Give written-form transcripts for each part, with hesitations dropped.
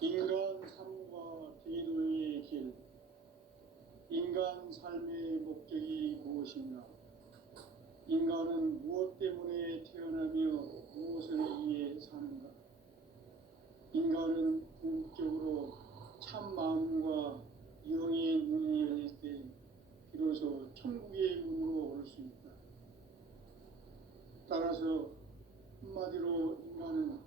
인간 삶과 기도의 길. 인간 삶의 목적이 무엇인가? 인간은 무엇 때문에 태어나며 무엇을 위해 사는가? 인간은 궁극적으로 참 마음과 영의 눈이 열릴 때 비로소 천국의 문으로 올 수 있다. 따라서 한마디로 인간은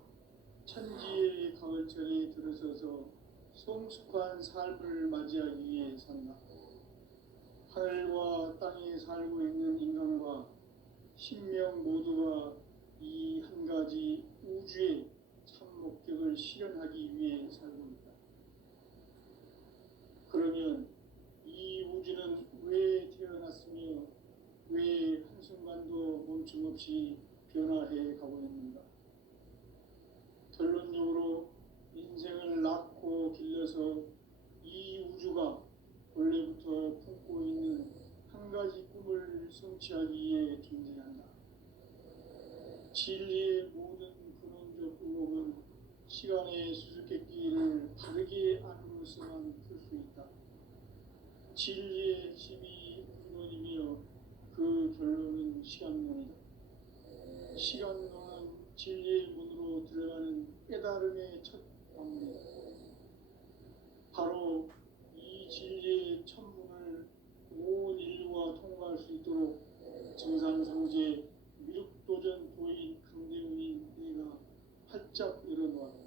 천지의 가을철에 들어서서 성숙한 삶을 맞이하기 위해 산다. 하늘과 땅에 살고 있는 인간과 신명 모두가 이 한 가지 우주의 참 목적을 실현하기 위해 살고 있다. 그러면 이 우주는 왜 태어났으며 왜 한순간도 멈춤 없이 변화해 가고 있는가? 결론적으로 인생을 낳고 길러서 이 우주가 원래부터 품고 있는 한 가지 꿈을 성취하기 위해 존재한다. 진리의 모든 근원적 의혹은 시간의 수수께끼를 바르게 안으로서만 풀 수 있다. 진리의 핵심이 우주론이며 그 결론은 시간론이다. 시간론은 진리의 문으로 들어가는 깨달음의 첫 방문이다. 바로 이 진리의 첫 문을 온 인류가 통과할 수 있도록 정상성제 미륵도전 도인 강대훈인 내가 활짝 열어놓았다.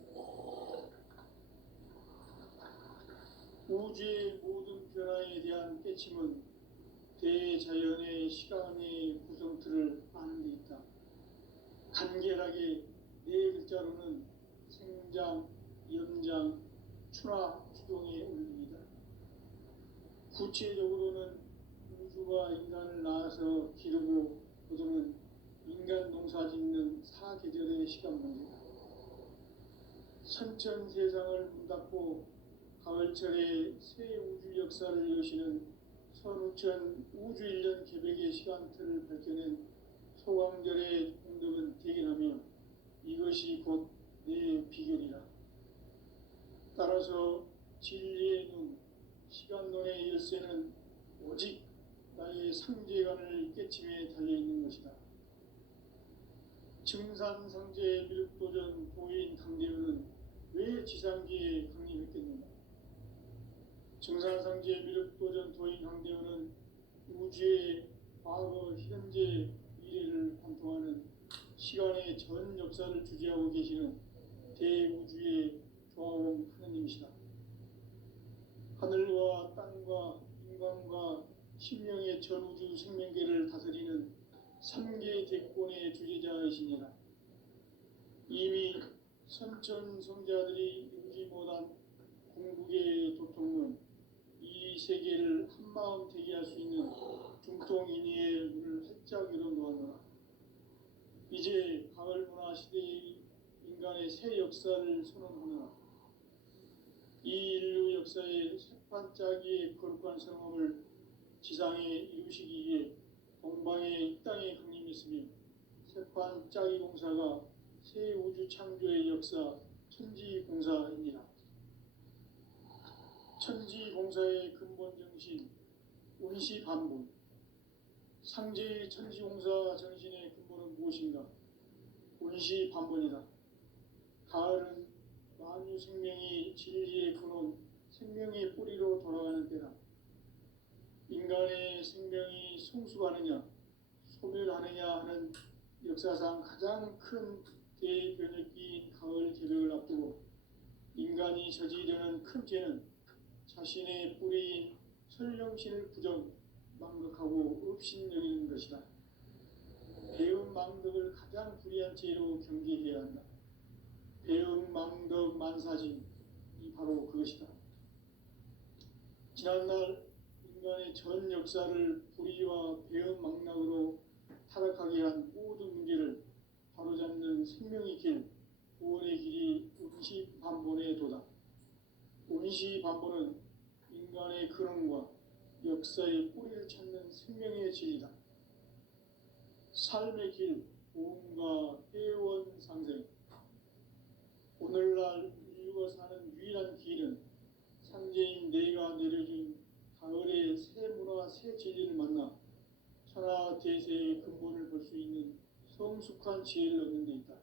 우주의 모든 변화에 대한 깨침은 대자연의 시간의 구성틀을 아는 데 있다. 간결하게 네 글자로는 생장, 염장, 추나 추동의 원리이다. 구체적으로는 우주가 인간을 낳아서 기르고 거두는 인간 농사 짓는 사계절의 시간 문제다. 선천 세상을 문 닫고 가을철에 새 우주 역사를 여시는 선우천 우주 1년 개백의 시간틀을 밝혀낸 소강절의 공덕은 대견하며 이것이 곧 내 비결이라. 따라서 진리의 눈, 시간론의 열쇠는 오직 나의 상제관을 깨침에 달려있는 것이다. 증산상제 미륵도전 도인 강대훈은 왜 지상기에 강림했겠는가? 증산상제 미륵도전 도인 강대훈은 우주의 과거, 현재, 미래를 관통하는 시간의 전 역사를 주재하고 계시는 대우주의 조화원 하느님이시다. 하늘과 땅과 인간과 신명의 전우주 생명계를 다스리는 3계 대권의 주재자이시니라. 이미 선천 성자들이 이루지 못한 궁극의 도통은 이 세계를 한마음 되게 할 수 있는 중통인의의 문을 활짝 열어놓았노라. 이제 가을 문화 시대의 인간의 새 역사를 선언하노라. 이 인류 역사의 새판짜기의 거룩한 성험을 지상에 이루시기 위해 동방의 이 땅에 강림했으며 새판짜기 공사가 새 우주 창조의 역사 천지공사입니다. 천지공사의 근본 정신 운시반본. 상제의 천지공사 정신의 근본은 무엇인가? 운시반본이다. 가을은 만유 생명이 진리의 근원, 생명의 뿌리로 돌아가는 때다. 인간의 생명이 성숙하느냐, 소멸하느냐 하는 역사상 가장 큰 대변혁기인 가을 개벽을 앞두고 인간이 저지르는 큰 죄는 자신의 뿌리인 설령신을 부정, 망극하고 업신여기는 것이다. 배음 망덕을 가장 불의한 죄로 경계해야 한다. 배음 망덕 만사진, 이 바로 그것이다. 지난날 인간의 전 역사를 불의와 배음 망락으로 타락하게 한 모든 문제를 바로잡는 생명의 길, 구원의 길이 운시반본의 도다. 운시반본은 인간의 근원과 역사의 뿌리를 찾는 생명의 진리다. 삶의 길, 보험과 회원 상생. 오늘날 인류가 사는 유일한 길은 상제인 내가 내려준 가을의 새 문화, 새 진리를 만나 천하 대세의 근본을 볼 수 있는 성숙한 지혜를 얻는 데 있다.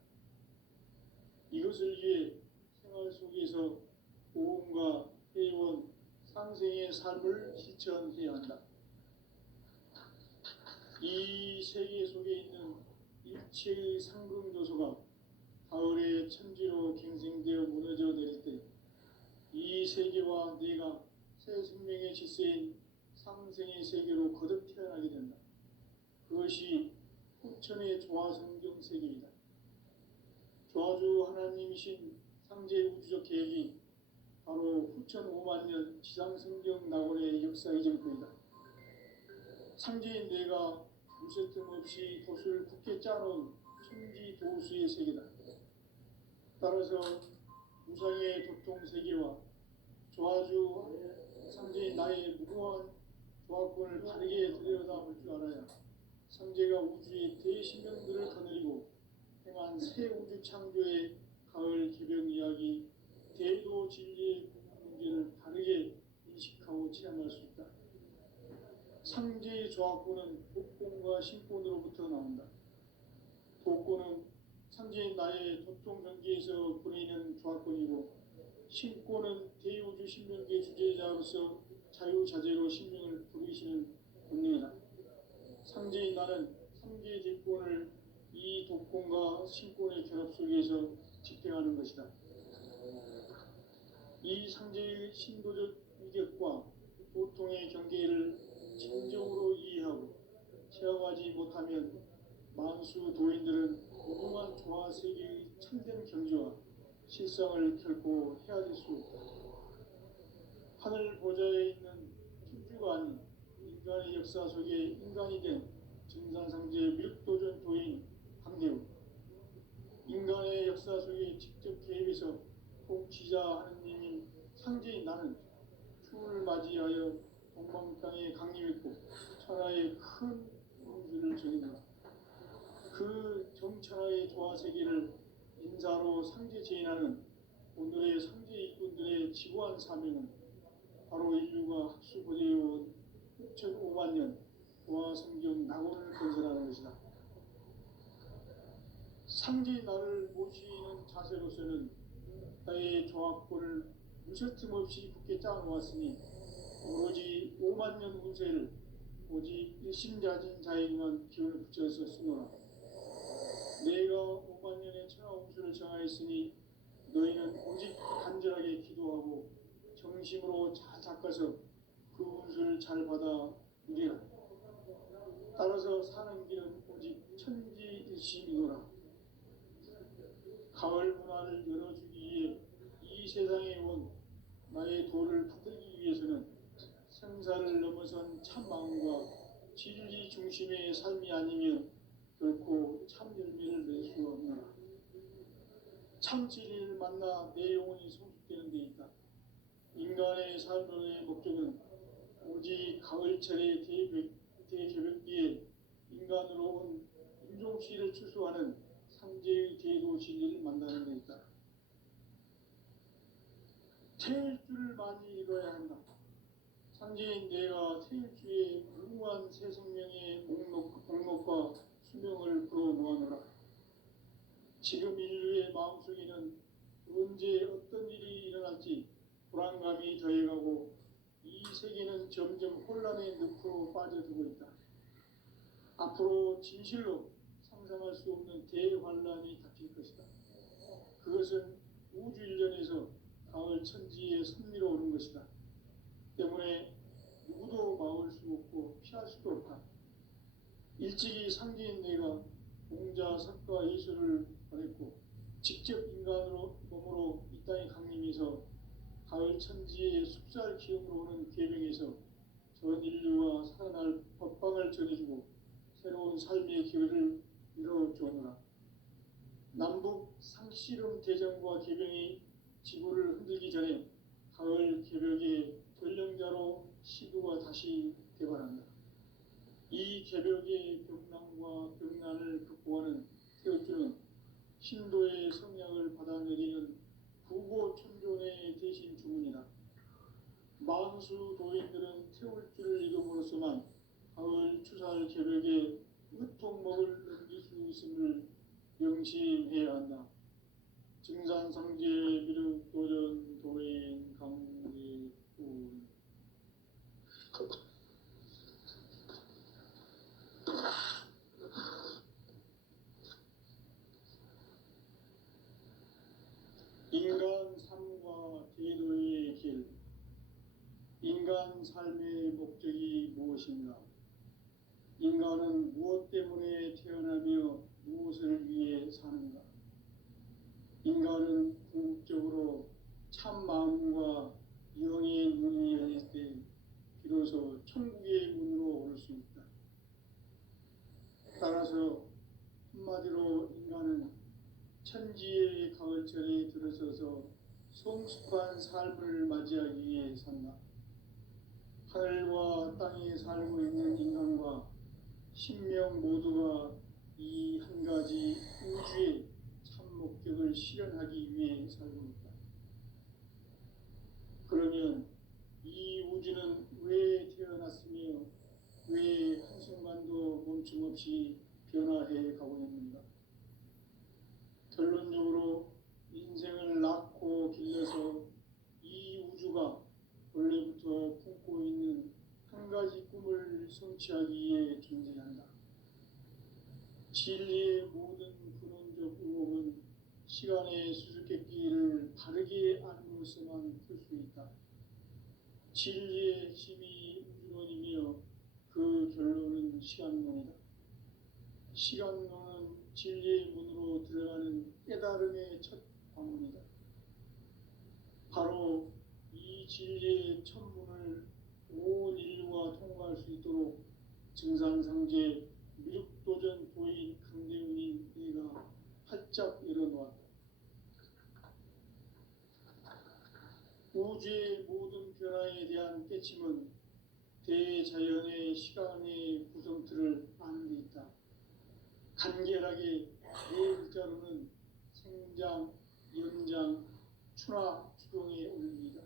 이것을 위해 생활 속에서 보험과 회원, 상생의 삶을 실천해야 한다. 이 세계 속에 있는 일체의 상금 요소가 가을의 천지로 갱생되어 무너져 내릴 때 이 세계와 내가 새 생명의 질서인 상생의 세계로 거듭 태어나게 된다. 그것이 후천의 조화성경 세계이다. 조화주 하나님이신 상제 우주적 계획이 바로 후천 5만 년 지상성경 낙원의 역사 이전부이다. 상제인 내가 무쇠 틈 없이 돛을 굳게 짜놓은 천지 도수의 세계다. 따라서 무상의 도통 세계와 조화주 상제인 나의 무궁한 조화권을 바르게 들여다볼 줄 알아야 상제가 우주의 대신명들을 거느리고 행한 새 우주 창조의 가을 개벽 이야기, 대도 진리의 문제를 바르게 인식하고 체험할 수 있다. 상제의 조화권은 복권과 신권으로부터 나온다. 복권은 상제인 나의 도통 경계에서 보내는 조화권이고, 신권은 대우주 신명계 주제자로서 자유자재로 신명을 부르시는 권능이다. 상제인 나는 3개 직권을 이 독권과 신권의 결합 속에서 집행하는 것이다. 이 상제의 신도적 위격과 도통의 경계를 진정으로 이해하고 체험하지 못하면 만수 도인들은 무궁한 조화 세계의 참된 경지와 실상을 결코 헤아릴 수 없다. 하늘 보좌에 있는 천주가 아닌 인간의 역사 속에 인간이 된 증산상제 밀도전 도인 강대우, 인간의 역사 속에 직접 개입해서 통치자 하느님인 상제인 나는 추운을 맞이하여 동방 땅에 강림했고 천하의 큰 운수를 정했다. 그 정천하의 조화세계를 인사로 상제 제인하는 오늘의 상제 일꾼들의 지구한 사명은 바로 인류가 학수고대해온 6,500만 년 조화성경 낙원을 건설하는 것이다. 상제인 나를 모시는 자세로서는 나의 조화권을 무쇠틈 없이 굳게 짜놓았으니 오로지 5만 년 운세를 오직 일심자진 자에게만 기운을 붙여서 쓰노라. 내가 5만 년의 천하 운수를 정하였으니 너희는 오직 간절하게 기도하고 정심으로 잘 닦아서 그 운수를 잘 받아 누리라. 따라서 사는 길은 오직 천지일심이노라. 가을 문화를 열어주기 위해 이 세상에 온 나의 도를 받들기 위해서는 생사를 넘어선 참마음과 진리 중심의 삶이 아니면 결코 참 열매를 낼 수 없노라. 참 진리를 만나 내 영혼이 성숙되는 데 있다. 인간의 삶의 목적은 오직 가을철의 대개벽기에 인간으로 온 인종시를 추수하는 상제의 대도 진리를 만나는 데 있다. 태일주를 많이 읽어야 한다. 상제인 내가 태일주의 무궁한 새 생명의 목록과 수명을 불어 모아노라. 지금 인류의 마음속에는 언제 어떤 일이 일어날지 불안감이 더해가고 이 세계는 점점 혼란의 늪으로 빠져들고 있다. 앞으로 진실로 상상할 수 없는 대환란이 닥칠 것이다. 그것은 우주 일련에서 가을 천지에 선미로 오는 것이다. 때문에 누구도 막을 수 없고 피할 수도 없다. 일찍이 상제인 내가 공자, 석가, 예수를 보냈고 직접 인간으로 몸으로 이 땅에 강림해서 가을 천지의 숲살 기업으로 오는 계명에서 전 인류가 살아날 법방을 전해주고 새로운 삶의 기회를 이뤄주오노라. 남북 상씨름 대전과 계병이 지구를 흔들기 전에 가을 개벽의 전령자로 시구가 다시 개발한다. 이 개벽의 벽난과 벽난을 극복하는 태극주는 신도의 성약을 받아내리는 구고천존의 대신 주문이다. 만수 도인들은 태울주를 이름으로서만 가을 추살 개벽의 으통목을 넘길 수 있음을 명심해야 한다. 증산상제 미륵 도전 도인 강대군 인간 삶과 제도의 길. 인간 삶의 목적이 무엇인가? 인간은 무엇 때문에 태어나며 무엇을 위해 사는가? 인간은 궁극적으로 참 마음과 영의 문이 열릴 때 비로소 천국의 문으로 올 수 있다. 따라서 한마디로 인간은 천지의 가을철에 들어서서 성숙한 삶을 맞이하기 위해 산다. 하늘과 땅에 살고 있는 인간과 신명 모두가 이 한 가지 우주의 참 목적을 실현하기 위해 살고 있다. 그러면 이 우주는 왜 태어났으며 왜 한순간도 멈춤 없이 변화해 가고 있는가? 결론적으로 인생을 낳고 길러서 이 우주가 원래부터 품고 있는 한 가지 꿈을 성취하기 위해 존재한다. 진리의 모든 근원적 의혹은 시간의 수수께끼를 바르게 알므로서만 풀 수 있다. 진리의 핵심이 우주론이며 그 결론은 시간론이다. 시간론은 진리의 문으로 들어가는 깨달음의 첫 관문이다. 바로 이 진리의 첫 문을 온 인류가 통과할 수 있도록 증산상제 미륵도전 도인 강대훈이 내가 활짝 열어놓았다. 우주의 모든 변화에 대한 깨침은 대자연의 시간의 구성틀을 아는 데 있다. 간결하게 네 글자로는 생장, 연장, 추나 추동의 원리이다.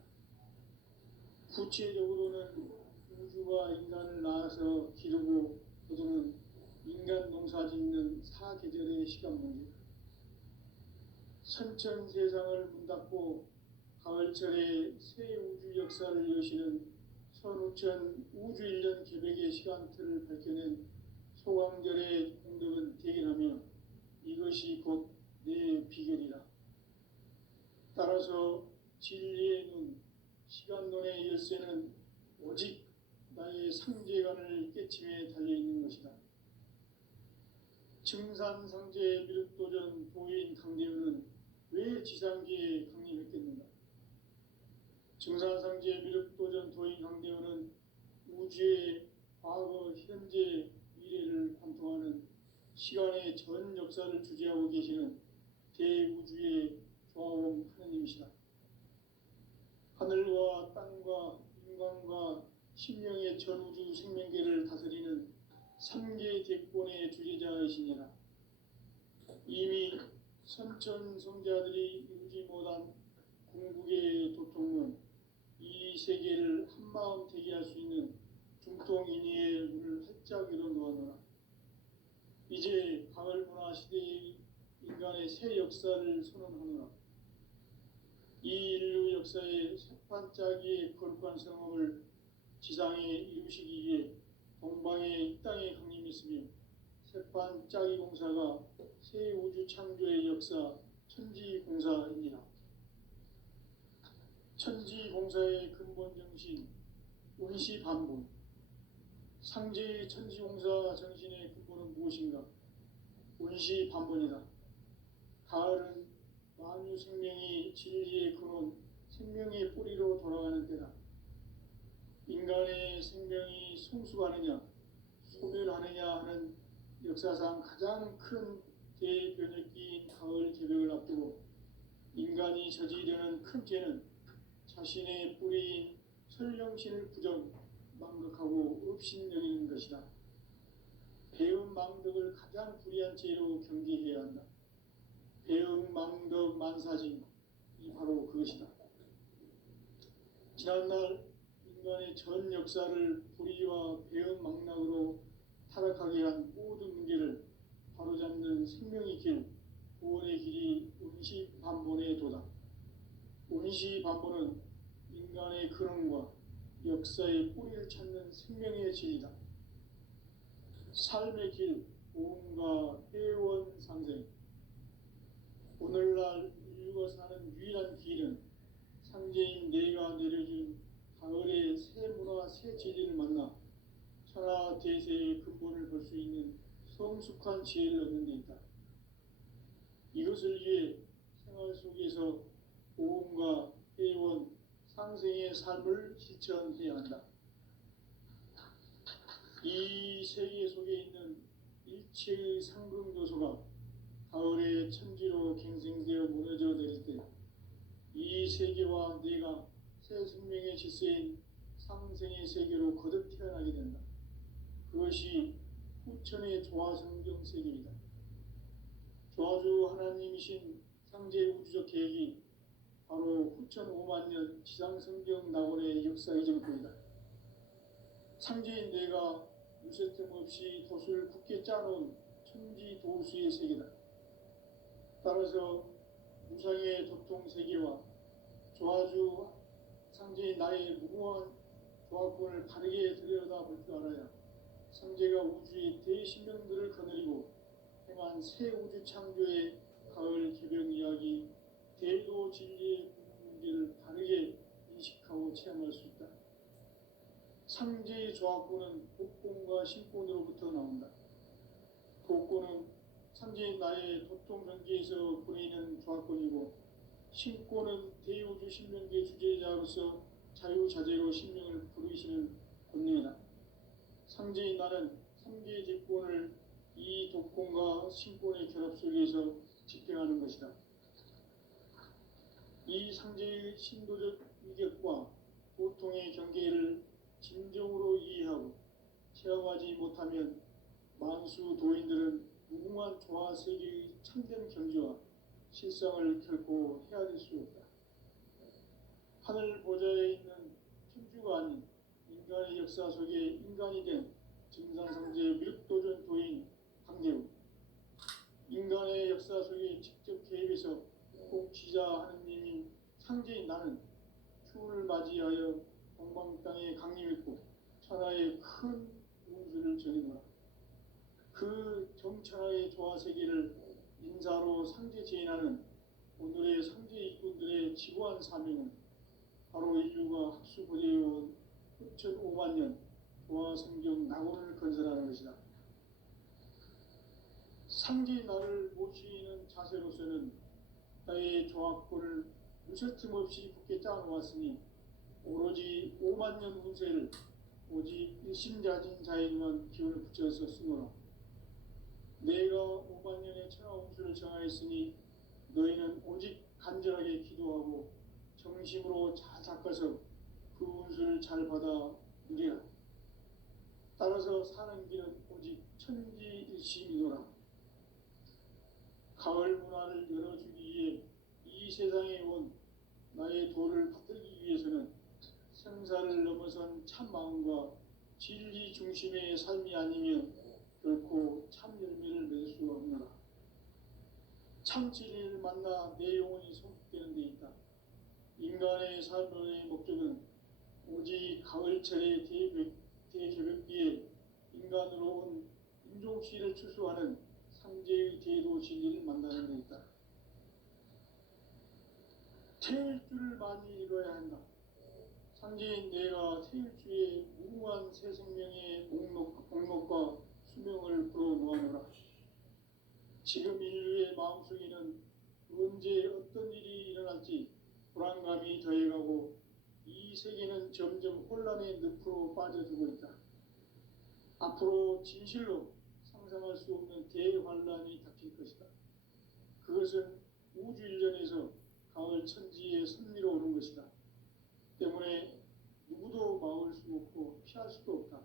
구체적으로는 우주가 인간을 낳아서 기르고 거두는 인간 농사 짓는 사계절의 시간 문제다. 선천 세상을 문 닫고 가을철에 새 우주 역사를 여시는 선우천 우주 1년 개벽의 시간틀을 밝혀낸 소광절의 공덕은 대견하며 이것이 곧 내 비결이라. 따라서 진리의 눈, 시간론의 열쇠는 오직 나의 상제관을 깨침에 달려있는 것이다. 증산상제 미륵도전 도인 강대훈은 왜 지상계에 강림했겠는가? 증산상제 미륵도전 도인 강대훈은 우주의 과거, 현재, 미래를 관통하는 시간의 전 역사를 주재하고 계시는 대우주의 조화원 하느님이시다. 하늘과 땅과 인간과 신명의 전우주 생명계를 다스리는 3계 대권의 주제자이시니라. 이미 선천성자들이 이루지 못한 궁극의 도통은 이 세계를 한마음 되게 할 수 있는 중통인의의 문을 활짝 열어놓았노라. 이제 가을 문화 시대의 인간의 새 역사를 선언하노라. 이 인류 역사의 새판짜기의 거룩한 성업을 지상에 이루시기 위해 동방의 이 땅에 강림했으며 새판짜기 공사가 새 우주 창조의 역사 천지공사입니다. 천지공사의 근본 정신 운시반분. 상제의 천지공사 정신의 근본은 무엇인가? 운시반분이다. 가을은 만유 생명이 진리의 근원, 생명의 뿌리로 돌아가는 때다. 인간의 생명이 성숙하느냐, 소멸하느냐 하는 역사상 가장 큰 대변혁기인 가을 개벽을 앞두고 인간이 저지르는 큰 죄는 자신의 뿌리인 설령신을 부정, 망각하고 업신여기는 것이다. 배은 망덕을 가장 불의한 죄로 경계해야 한다. 배은 망덕 만사지, 이 바로 그것이다. 지난날 인간의 전 역사를 불의와 배은 망락으로 타락하게 한 모든 문제를 바로잡는 생명의 길, 구원의 길이 운시반본의 도다. 운시반본은 인간의 근원과 역사의 뿌리를 찾는 생명의 진리다. 삶의 길, 보험과 회원 상생. 오늘날 인류가 사는 유일한 길은 상제인 내가 내려준 가을의 새 문화, 새 진리를 만나 천하 대세의 근본을 볼 수 있는 성숙한 지혜를 얻는 데 있다. 이것을 위해 생활 속에서 보험과 회원, 상생의 삶을 실천해야 한다. 이 세계 속에 있는 일체의 상금 요소가 가을의 천지로 갱생되어 무너져 내릴 때 이 세계와 내가 새 생명의 질서인 상생의 세계로 거듭 태어나게 된다. 그것이 후천의 조화성경 세계이다. 조화주 하나님이신 상제 우주적 계획이 바로 후천 5만 년 지상성경 낙원의 역사의 정토이다. 상제인 내가 유세 틈 없이 돛을 굳게 짜놓은 천지 도수의 세계다. 따라서 무상의 도통 세계와 조화주 상제인 나의 무궁한 조화권을 바르게 들여다볼 줄 알아야 상제가 우주의 대신명들을 거느리고 행한 새 우주 창조의 가을 개병 이야기, 대도 진리의 문제를 바르게 인식하고 체험할 수 있다. 상제의 조화권은 복권과 신권으로부터 나온다. 복권은 상제인 나의 도통 경계에서 보내는 조화권이고, 신권은 대우주 신명계 주제자로서 자유자재로 신명을 부르시는 권능이다. 상제인 나는 삼계의 대권을 이 독권과 신권의 결합 속에서 집행하는 것이다. 이 상제의 신도적 위격과 보통의 경계를 진정으로 이해하고 체험하지 못하면 만수 도인들은 무궁한 조화 세계의 참된 경지와 실상을 결코 헤아릴 수 없다. 하늘 보좌에 있는 천주가 아닌 인간의 역사 속에 인간이 된 증산상제 미륵도전 도인 강재우, 인간의 역사 속에 직접 개입해서 꼭지자 하느님인 상제인 나는 추운을 맞이하여 동방 땅에 강림했고 천하의 큰 운수를 전해노라. 그 정천하의 조화세계를 인사로 상제 제인하는 오늘의 상제 일꾼들의 지고한 사명은 바로 인류가 학수고대해온 후천 5만 년 조화성경 낙원을 건설하는 것이다. 상제의 나를 모시는 자세로서는 나의 조화권을 무쇠틈 없이 굳게 짜놓았으니 오로지 5만 년 운세를 오직 일심자진 자에게만 기운을 붙여서 쓰노라. 내가 5만 년의 천하 운수를 정하였으니 너희는 오직 간절하게 기도하고 정심으로 잘 닦아서 그 운수를 잘 받아 누리라. 따라서 사는 길은 오직 천지일심이노라. 가을 문화를 열어주기 위해 이 세상에 온 나의 도를 받들기 위해서는 생사를 넘어선 참 마음과 진리 중심의 삶이 아니면 결코 참 열매를 맺을 수가 없노라. 참 진리를 만나 내 영혼이 성숙되는 데 있다. 인간의 삶의 목적은 오직 가을철의 대개벽기에 인간으로 온 인종시를 추수하는 상제의 대도 진리를 만나는 데 있다. 태일주를 많이 이뤄야 한다. 상제인 내가 태일주의 무궁한 새 생명의 목록과 수명을 불어놓아노라. 지금 인류의 마음속에는 언제 어떤 일이 일어날지 불안감이 더해가고 이 세계는 점점 혼란의 늪으로 빠져들고 있다. 앞으로 진실로 상상할 수 없는 대환란이 닥칠 것이다. 그것은 우주 일련에서 가을 천지의 섭리로 오는 것이다. 때문에 누구도 막을 수 없고 피할 수도 없다.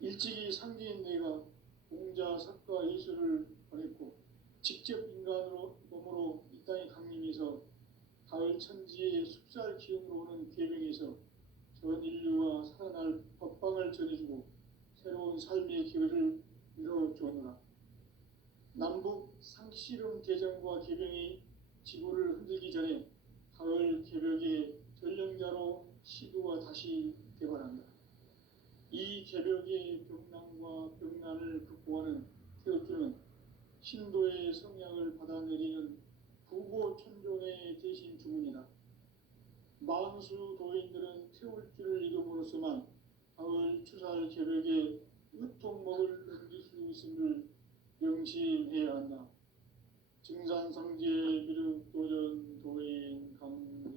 일찍이 상계인 내가 공자, 석가, 예수를 보냈고 직접 인간으로 몸으로 이 땅에 강림해서 가을 천지의 숲살 기운으로 오는 계명에서 전 인류와 살아날 법방을 전해주고 새로운 삶의 기회를 이뤄주었노라. 남북 상씨름 대전과 계명이 지구를 흔들기 전에 가을 개벽의 전령자로 시도가 다시 개발한다. 이 개벽의 병난과 병난을 극복하는 태어주는 신도의 성향을 받아내리는 부고천종의 대신 주문이다. 만수 도인들은 태울 줄을 이름으로서만 가을 추살 개벽에 으통목을 넘길 수 있음을 명심해야 한다. 증산상제 미륵도전 도인 강대군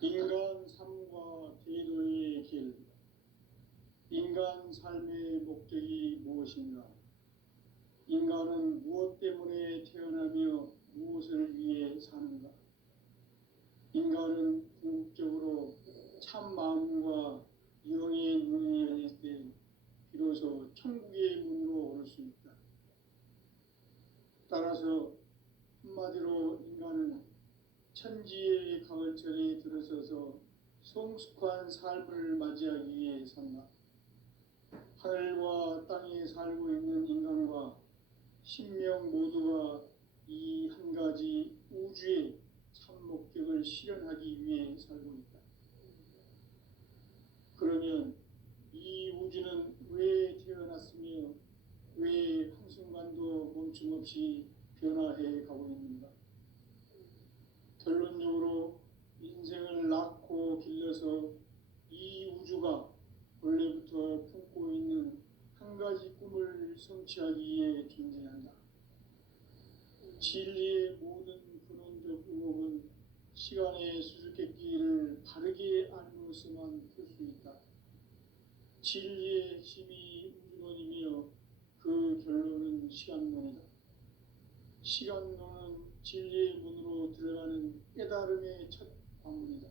인간 삶과 대도의 길. 인간 삶의 목적이 무엇인가? 인간은 무엇 때문에 태어나며 무엇을 위해 사는가? 인간은 궁극적으로 참 마음과 영의 문이 열릴 때 비로소 천국의 문으로 오를 수 있다. 따라서 한마디로 인간은 천지의 가을철에 들어서서 성숙한 삶을 맞이하기 위해 산다. 하늘과 땅에 살고 있는 인간과 신명 모두가 이 한 가지 우주의 참 목적을 실현하기 위해 살고 있다. 그러면 이 우주는 왜 태어났으며 왜 한순간도 멈춤없이 변화해 가고 있는가? 결론적으로 인생을 낳고 길러서 이 우주가 원래부터 품고 있는 한 가지 꿈을 성취하기 위해 존재한다. 진리의 모든 근원적 의혹은 시간의 수수께끼를 바르게 알므로서만 풀 수 있다. 진리의 핵심이 우주론이며 그 결론은 시간론이다. 시간론은 진리의 문으로 들어가는 깨달음의 첫 관문이다.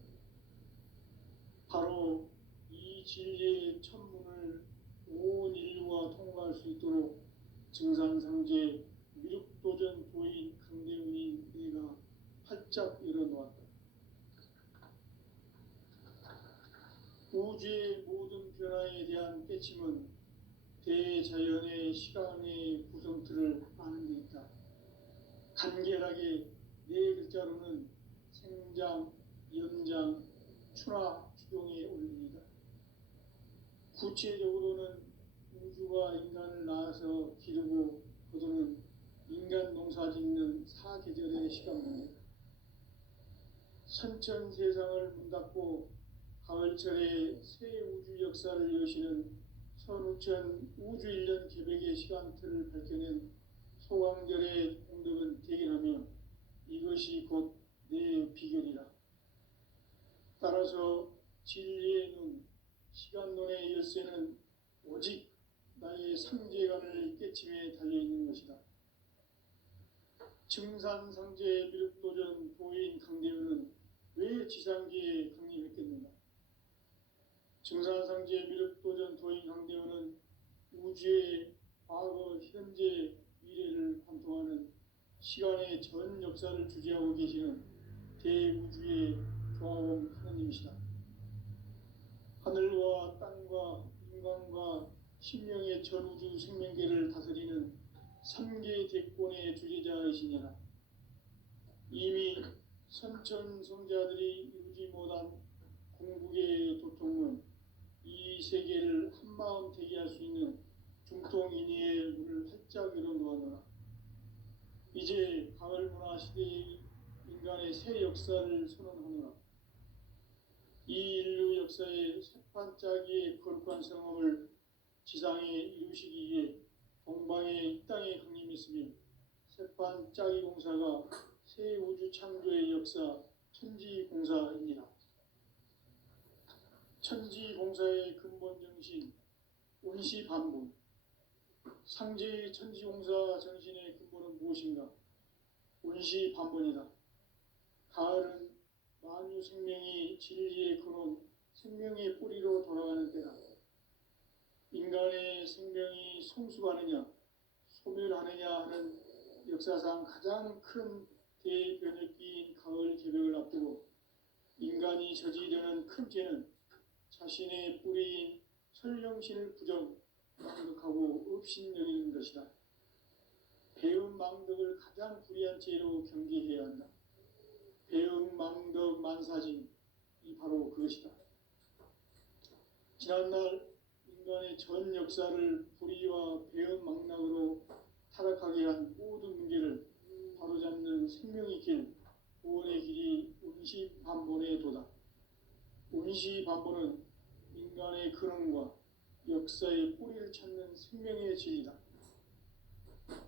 바로 이 진리의 첫 문을 온 인류가 통과할 수 있도록 증산상제 미륵도전 도인 강대훈이 내가 활짝 열어놓았다. 우주의 모든 변화에 대한 깨침은 대자연의 시간의 구성틀을 아는 데 있다. 간결하게 네 글자로는 생장, 연장, 추나 추동에 올립니다. 구체적으로는 우주가 인간을 낳아서 기르고 거두는 인간 농사 짓는 사계절의 시간입니다. 선천 세상을 문닫고 가을철에 새 우주 역사를 여시는 선우천 우주 1년 개백의 시간틀을 밝혀낸 소강절의 공덕은 대견하며 이것이 곧 내 비결이라. 따라서 진리의 눈, 시간론의 열쇠는 오직 나의 삼재간을 깨침에 달려있는 것이다. 증산상제 미륵도전 도인 강대훈은 왜 지상계에 강림했겠는가? 증산상제 미륵도전 도인 강대훈은 우주의 과거, 현재, 미래를 관통하는 시간의 전 역사를 주재하고 계시는 대우주의 조화원 하느님이시다. 하늘과 땅과 인간과 신명의 전우주 생명계를 다스리는 3계 대권의 주재자이시니라. 이미 선천성자들이 이루지 못한 궁극의 도통은 이 세계를 한마음 되게 할 수 있는 중통인의의 문을 활짝 열어놓았노라. 이제 가을 문화 시대의 인간의 새 역사를 선언하노라. 이 인류 역사의 새판짜기의 거룩한 성험을 지상에 이루시기 위해 동방에 이 땅에 강림했으며 새판짜기 공사가 새 우주 창조의 역사 천지공사입니다. 천지공사의 근본 정신, 운시반분, 상제의 천지공사 정신의 근본은 무엇인가? 운시반본이다. 가을은 만유 생명이 진리의 근원, 생명의 뿌리로 돌아가는 때다. 인간의 생명이 성숙하느냐, 소멸하느냐 하는 역사상 가장 큰 대변혁기인 가을 개벽을 앞두고 인간이 저지르는 큰 죄는 자신의 뿌리인 설령신을 망덕하고 업신여기는 것이다. 배음 망덕을 가장 불의한 죄로 경계해야 한다. 배음 망덕 만사진, 이 바로 그것이다. 지난날 인간의 전 역사를 불의와 배음 망락으로 타락하게 한 모든 문제를 바로잡는 생명의 길, 구원의 길이 운시반본의 도다. 운시반본은 인간의 근원과 역사의 뿌리를 찾는 생명의 진리다.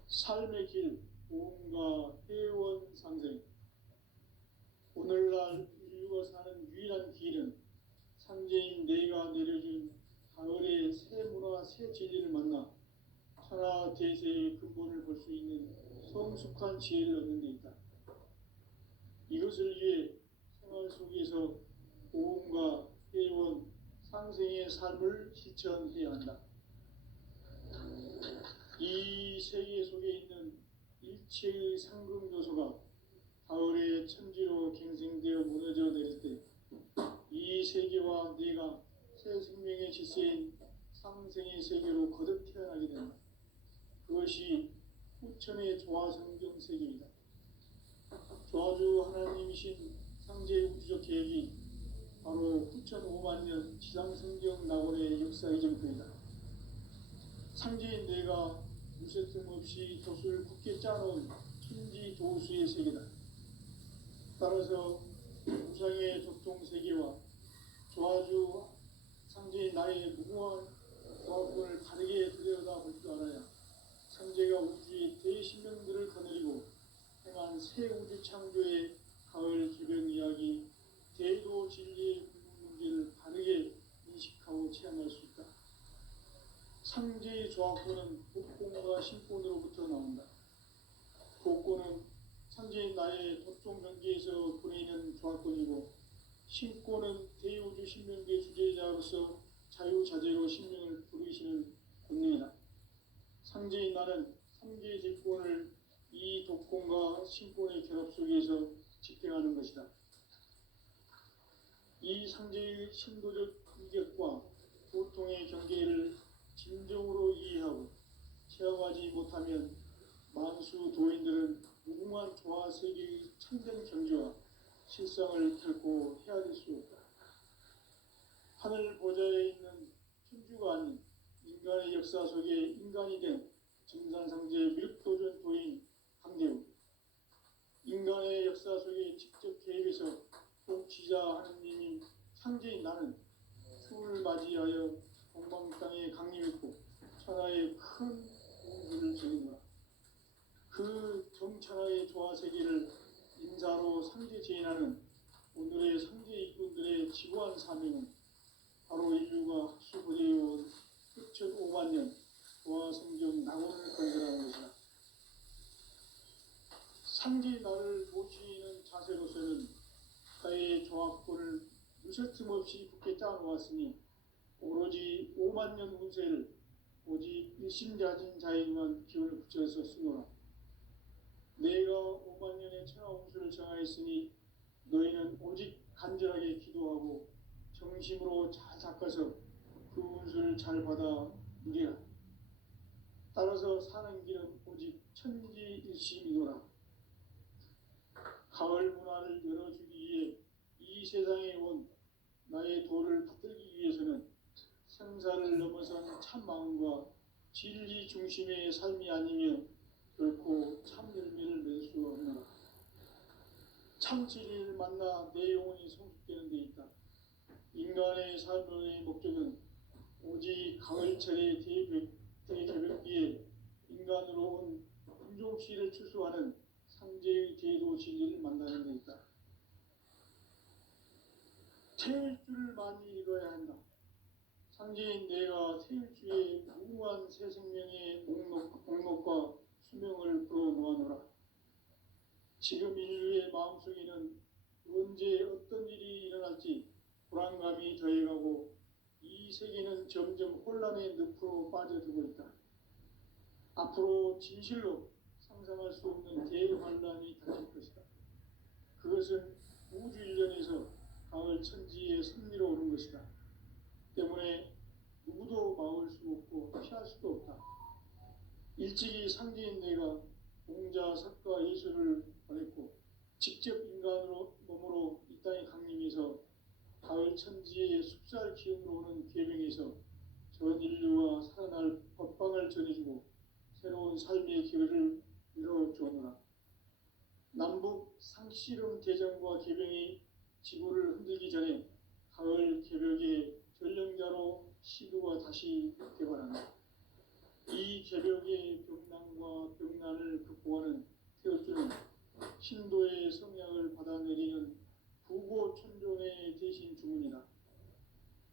삶의 길, 보험과 회원 상생. 오늘날 인류가 사는 유일한 길은 상제인 내가 내려준 가을의 새 문화, 새 진리를 만나 천하 대세의 근본을 볼 수 있는 성숙한 지혜를 얻는 데 있다. 이것을 위해 생활 속에서 보험과 회원, 상생의 삶을 실천해야 한다. 이 세계 속에 있는 일체의 상금 요소가 가을의 천지로 갱생되어 무너져 내릴 때 이 세계와 내가 새 생명의 질서인 상생의 세계로 거듭 태어나게 된다. 그것이 후천의 조화성경 세계이다. 조화주 하나님이신 상제의 우주적 계획이 바로 후천 5만 년 지상성경 낙원의 역사의 정표이다. 상제인 내가 무쇠틈 없이 돛을 굳게 짜놓은 천지 조수의 세계다. 따라서 우상의 적종 세계와 조화주 상제인 나의 무궁한 조합권을 다르게 들여다볼 줄 알아야 상제가 우주의 대신명들을 거느리고 행한 새 우주 창조의 가을 개벽 이야기, 대도 진리의 궁극 문제를 바르게 인식하고 체험할 수 있다. 상제의 조합권은 복권과 신권으로부터 나온다. 복권은 상제인 나의 독종 경계에서 보내는 조합권이고, 신권은 대우주 신명계 주제자로서 자유자재로 신명을 부르시는 권능이다. 상제인 나는 삼계의 제권을 이 독권과 신권의 결합 속에서 집행하는 것이다. 이 상제의 신도적 인격과 보통의 경계를 진정으로 이해하고 체험하지 못하면 만수 도인들은 무궁한 조화 세계의 참된 경지와 실상을 결코 헤아릴 수 없다. 하늘 보좌에 있는 천주가 아닌 인간의 역사 속에 인간이 된 증산상제 밀도전 도인 강대우, 인간의 역사 속에 직접 개입해서 통치자 하느님인 상제인 나는 추운을 맞이하여 동방 땅에 강림했고 천하의 큰 우주를 지니노라. 그 정천하의 조화 세계를 인사로 상제 제인하는 오늘의 상제 일꾼들의 지구한 사명은 바로 인류가 학수고대해온 흑천 5만 년 조화 성경 낙원을 건설하는 것이다. 상제 나를 모시는 자세로서는 가의 조합권을 무쇠틈 없이 굳게 짜놓았으니 오로지 5만 년 운세를 오직 일심자진 자에게만 기운을 붙여서 쓰노라. 내가 5만 년의 천하 운수를 정하였으니 너희는 오직 간절하게 기도하고 정심으로 잘 닦아서 그 운수를 잘 받아 누리라. 따라서 사는 길은 오직 천지일심이노라. 가을 문화를 열어주기 위해 이 세상에 온 나의 도를 받들기 위해서는 생사를 넘어선 참 마음과 진리 중심의 삶이 아니면 결코 참 열매를 맺을 수 없노라. 참 진리를 만나 내 영혼이 성숙되는 데 있다. 인간의 삶의 목적은 오직 가을철의 대개벽기에 인간으로 온 인종씨를 추수하는 상제의 대도 진리를 만나는 데 있다. 태일 줄을 많이 읽어야 한다. 상제인 내가 태일주의 무궁한 새 생명의 목록과 수명을 불어모아노라. 지금 인류의 마음속에는 언제 어떤 일이 일어날지 불안감이 더해가고 이 세계는 점점 혼란의 늪으로 빠져들고 있다. 앞으로 진실로 상상할 수 없는 대환란이 닥칠 것이다. 그것은 우주 일련에서 가을 천지의 승리로 오는 것이다. 때문에 누구도 막을 수 없고 피할 수도 없다. 일찍이 상제인 내가 공자, 석가, 예수를 보냈고 직접 인간으로 몸으로 이 땅에 강림해서 가을 천지의 숲살 기운으로 오는 계명에서 전 인류와 살아날 법방을 전해주고 새로운 삶의 기회를 이뤄주오노라. 남북 상씨름 대전과 계병이 지구를 흔들기 전에 가을 개벽의 전령자로 시도가 다시 개발한다. 이 개벽의 병난과 병난을 극복하는 태어주는 신도의 성약을 받아내리는 부고천존의 대신 주문이다.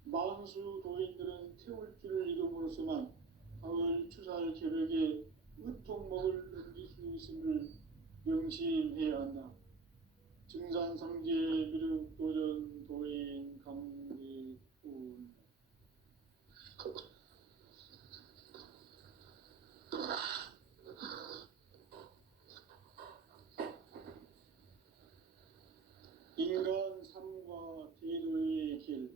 만수 도인들은 태울주를 이름으로서만 가을 추살 개벽에 으통목을 넘길 수 있음을 명심해야 한다. 증산상제 미륵 도전 도인 강대군. 인간 삶과 대도의 길.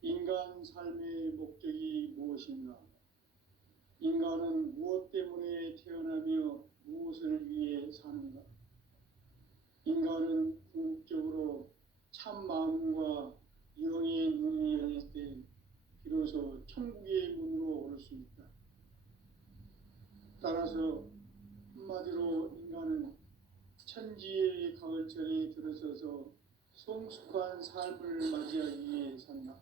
인간 삶의 목적이 무엇인가? 인간은 무엇 때문에 태어나며 무엇을 위해 사는가? 인간은 궁극적으로 참 마음과 영의 눈이 열릴 때 비로소 천국의 문으로 오를 수 있다. 따라서 한마디로 인간은 천지의 가을철에 들어서서 성숙한 삶을 맞이하기 위해 산다.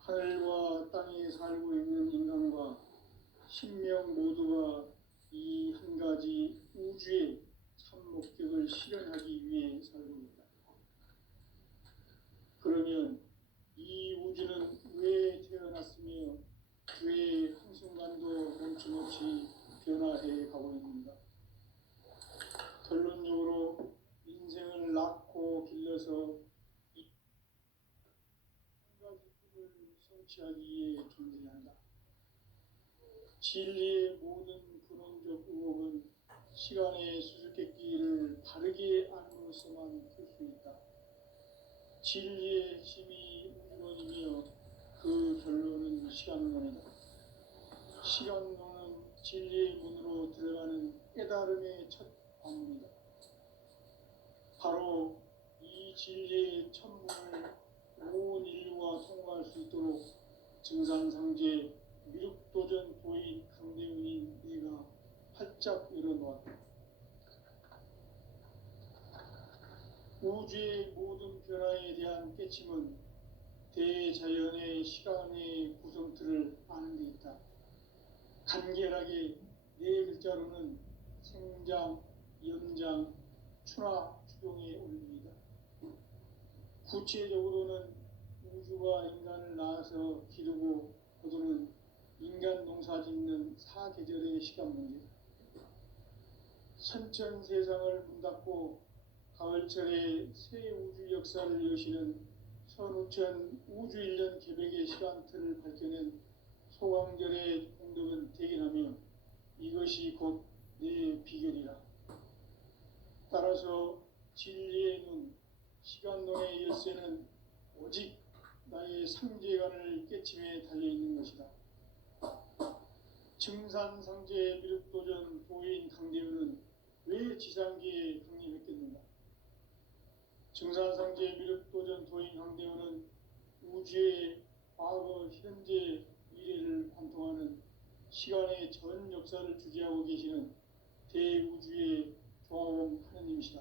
하늘과 땅에 살고 있는 인간과 신명 모두가 이 한 가지 우주의 참 목적을 실현하기 위해 살고 있다. 그러면 이 우주는 왜 태어났으며 왜 한순간도 멈춤없이 변화해 가고 있는가? 결론적으로 인생을 낳고 길러서 이 한 가지 꿈을 성취하기 위해 존재한다. 진리의 모든 근원적 의혹은 시간의 수수께끼를 바르게 안으로서만 풀 수 있다. 진리의 핵심이 우주론이며 그 결론은 시간론이다. 시간론은 진리의 문으로 들어가는 깨달음의 첫 관문이다. 바로 이 진리의 천문을 온 인류가 통과할 수 있도록 증산상제 미륵도전 도인 강대훈인 내가 활짝 열어놓았다. 우주의 모든 변화에 대한 깨침은 대자연의 시간의 구성틀을 아는 데 있다. 간결하게 네 글자로는 생장, 연장, 추나 추동의 원리이다. 구체적으로는 우주가 인간을 낳아서 기르고 거두는 인간 농사 짓는 사계절의 시간 문제다. 선천 세상을 문닫고 가을철에 새 우주 역사를 여시는 선우천 우주 1년 개백의 시간틀을 밝혀낸 소강절의 공덕은 대견하며 이것이 곧 내 비결이라. 따라서 진리의 눈, 시간론의 열쇠는 오직 나의 상제관을 깨침에 달려있는 것이다. 증산상제 미륵도전 도인 강대훈은 왜 지상계에 강림했겠는가? 증산상제 미륵도전 도인 강대훈은 우주의 과거, 현재, 미래를 관통하는 시간의 전 역사를 주재하고 계시는 대우주의 조화범 하느님이시다.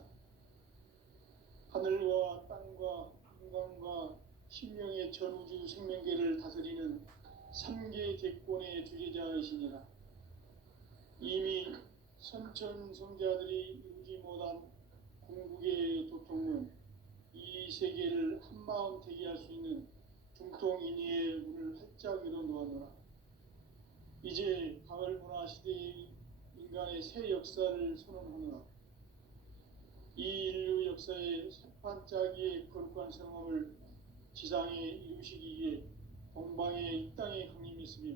하늘과 땅과 인간과 신명의 전우주 생명계를 다스리는 3계 대권의 주재자이시니라. 이미 선천 성자들이 이루지 못한 궁극의 도통은 이 세계를 한마음 되게 할 수 있는 중통인의의 문을 활짝 열어놓았노라. 이제 가을 문화 시대의 인간의 새 역사를 선언하노라. 이 인류 역사의 새판짜기의 거룩한 성함을 지상에 이루시기 위해 동방의 이 땅에 강림했으며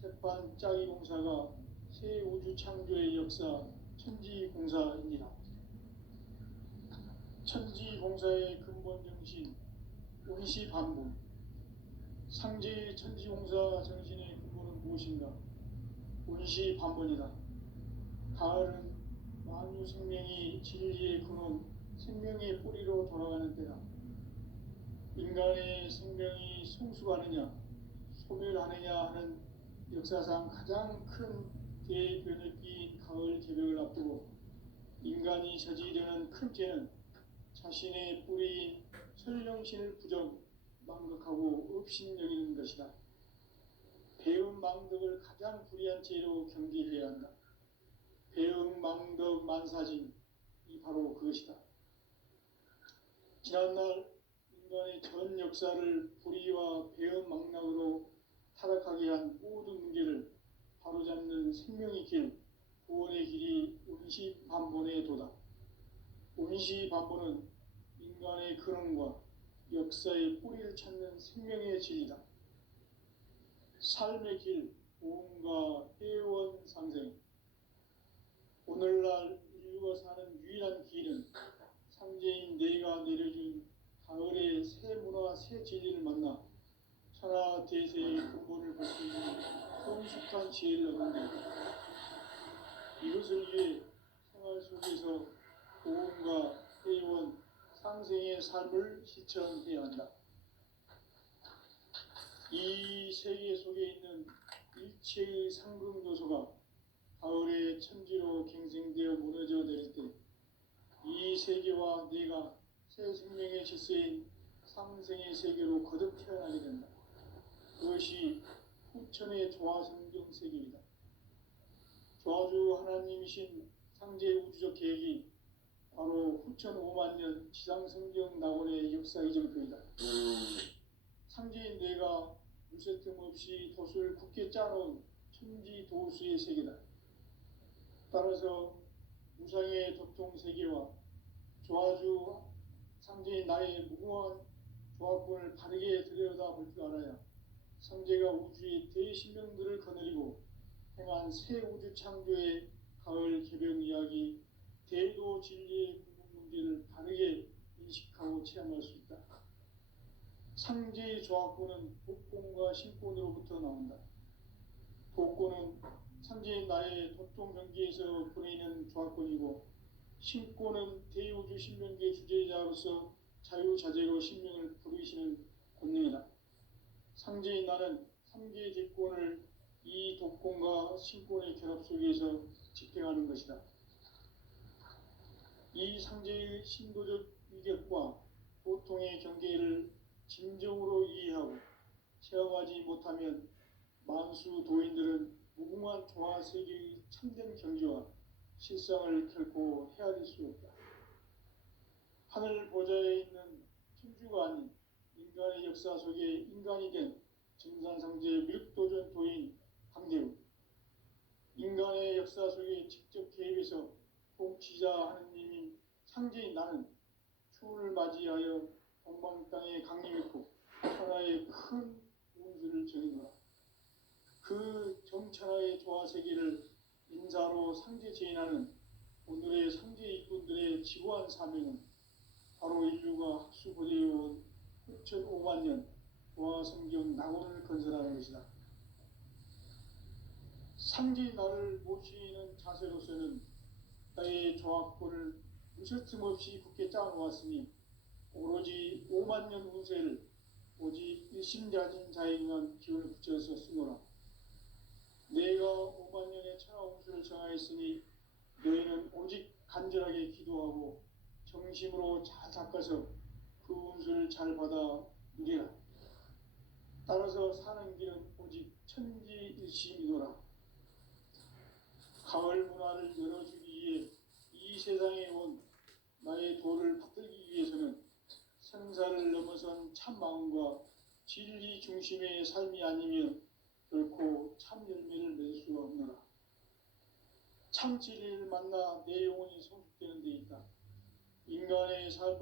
새판짜기 공사가 새 우주 창조의 역사 천지공사입니다. 천지공사의 근본 정신 운시반복. 상제의 천지공사 정신의 근본은 무엇인가? 운시반복이다. 가을은 만유 생명이 진리의 근원, 생명의 뿌리로 돌아가는 때다. 인간의 생명이 성숙하느냐, 소멸하느냐 하는 역사상 가장 큰 대변혁기인 가을 개벽을 앞두고 인간이 저지르는 큰 죄는 자신의 뿌리인 설령신을 부정, 망각하고 업신여기는 것이다. 배음 망덕을 가장 불의한 죄로 경계해야 한다. 배음 망덕 만사진이 바로 그것이다. 지난날 인간의 전 역사를 불의와 배음 망락으로 타락하게 한 모든 문제를 바로잡는 생명의 길, 구원의 길이 운시반본의 도다. 운시반본은 인간의 근원과 역사의 뿌리를 찾는 생명의 진리다. 삶의 길, 보험과 회원 상생. 오늘날 인류가 사는 유일한 길은 상제인 내가 내려준 가을의 새 문화, 새 진리를 만나 천하 대세의 근본을 볼 수 있는 성숙한 지혜를 얻는 것. 이것을 위해 생활 속에서 보험과 회원, 상생의 삶을 실천해야 한다. 이 세계 속에 있는 일체의 상급 요소가 가을의 천지로 갱생되어 무너져 내릴 때 이 세계와 내가 새 생명의 질서인 상생의 세계로 거듭 태어나게 된다. 그것이 후천의 조화성경 세계이다. 조화주 하나님이신 상제 우주적 계획이 바로 후천 5만 년 지상성경 낙원의 역사 이정표이다. 상제인 내가 무쇠 틈 없이 돛을 굳게 짜놓은 천지 도수의 세계다. 따라서 무상의 도통 세계와 조화주 상제인 나의 무궁한 조합권을 바르게 들여다볼 줄 알아야 상제가 우주의 대신명들을 거느리고 행한 새 우주 창조의 가을 개벽 이야기, 대도 진리의 궁극 문제를 바르게 인식하고 체험할 수 있다. 상제의 조합권은 복권과 신권으로부터 나온다. 복권은 상제인 나의 도통 경계에서 보내는 조합권이고, 신권은 대우주 신명계 주제자로서 자유자재로 신명을 부르시는 권능이다. 상제인 나는 3개의 대권을 이 독권과 신권의 결합 속에서 집행하는 것이다. 이 상제의 신도적 위격과 보통의 경계를 진정으로 이해하고 체험하지 못하면 만수 도인들은 무궁한 조화 세계의 참된 경지와 실상을 결코 헤아릴 수 없다. 하늘 보좌에 있는 천주가 아닌 인간의 역사 속에 인간이 된 증산상제 미륵도전 도인 강대우, 인간의 역사 속에 직접 개입해서 통치자 하느님인 상제인 나는 추운을 맞이하여 동방 땅에 강림했고 천하의 큰 운수를 정해놓아. 그 정천하의 조화 세계를 인사로 상제 제인하는 오늘의 상제 일꾼들의 지구한 사명은 바로 인류가 학수고대해온 후천 5만 년 조화 성경 낙원을 건설하는 것이다. 상제인 나를 모시는 자세로서는 나의 조합권을 무쇠틈 없이 굳게 짜놓았으니 오로지 5만 년 운세를 오직 일심자진 자에게만 기운을 붙여서 쓰노라. 내가 5만 년의 천하 운수를 정하였으니 너희는 오직 간절하게 기도하고 정심으로 잘 닦아서 그 운수를 잘 받아 누리라. 따라서 사는 길은 오직 천지일심이노라. 가을 문화를 열어주기 위해 이 세상에 온 나의 도를 받들기 위해서는 생사를 넘어선 참 마음과 진리 중심의 삶이 아니면 결코 참 열매를 맺을 수가 없노라. 참 진리를 만나 내 영혼이 성숙되는 데 있다. 인간의 삶을